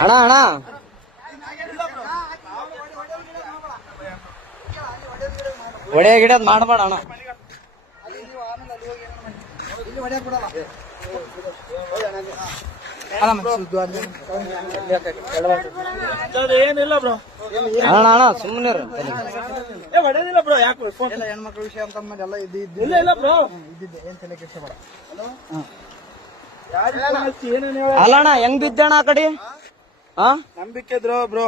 ಅಣ್ಣ ಅಣ್ಣ ಒಡೆ ಗಿಡದ್ ಮಾಡಬೇಡ ಅಣ್ಣ. ಏನಿಲ್ಲ ಬ್ರೋ, ಅಣ್ಣ ಅಣ್ಣ ಸುಮ್ಮನೆ ಹೊಡೆದಿಲ್ಲ ಬ್ರೋ. ಯಾಕೆ ಹೆಣ್ಮಕ್ಳ ವಿಷಯ ಅಂತ ಎಲ್ಲ ಇಲ್ಲ ಇಲ್ಲ ಬ್ರೋ, ಇದ್ದಿದ್ದೆ ಏನ್ ತಲೆ ಕೆಡ್ಸಬೇಡ. ಏನೇನು ಅಲ್ಲ ಅಣ್ಣ ಹೆಂಗ್ ಬಿದ್ದಣ್ಣ ಆ ಕಡೆ? ಹಾ ನಂಬಿಕೆ ಇದ್ರು ಬ್ರೋ.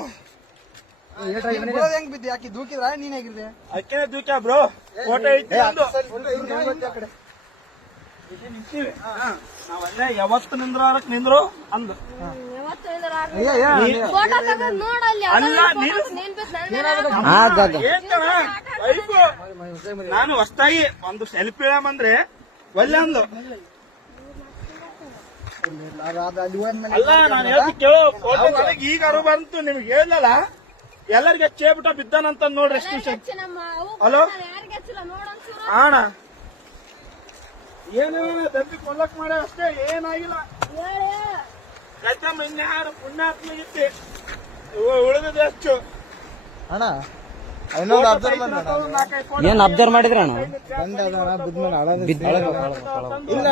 ಹೆಂಗ್ ಬಿದ್ದಿ? ಯಾಕೆ ದೂಕಿದ್ರ ನೀನ್ ಹೇಗಿರ್ದೆ? ಅಕ್ಕೇನೆ ದೂಕ್ಯ ಬ್ರೋ. ಫೋಟೋ ಐತಿ ನಂದು. ನಾವಲ್ಲೇ ಯಾವತ್ತು ನಿಂದ್ರಕ್ ನಿಂದ್ರು ಅಂದು. ಅಲ್ಲ ವೈಫು ನಾನು ಹೊಸ್ತಾಗಿ ಒಂದು ಸೆಲ್ಫಿ ಇಳಂದ್ರೆ ಒಲ್ಲೆ ಅಂದು. ಅಲ್ಲ ನಾನು ಹೇಳ್ತಿ ಕೇಳೋ, ಫೋಟೋ ನನಗೆ ಈಗ ಅರು ಬಂತು, ನಿಮ್ಗೆ ಹೇಳಲ್ಲ ಎಲ್ಲರಿಗೆ ಚೇಬಿಟ ಬಿದ್ದಾನಂತ ನೋಡ್ರಿ. ಎಷ್ಟು ವಿಷಯ. ಹಲೋ ಅಣ್ಣ, ಏನು ದಂಬಿ ಕೊಲ್ಲಕ್ ಮಾಡ ಅಷ್ಟೇ, ಏನಾಗಿಲ್ಲ. ಕೈತಮ್ಮ ಇನ್ಯಾರು ಪುಣ್ಯಾತ್ಮ ಇತ್ತು, ಉಳಿದಿದೆ ಹೆಚ್ಚು. ಅಣ್ಣ ಇನ್ನೊಂದು ಅಬ್ಸರ್ವ್ ಏನ್ ಅಬ್ಸರ್ವ್ ಮಾಡಿದ್ರ ಅಣ್ಣ? ಇಲ್ಲ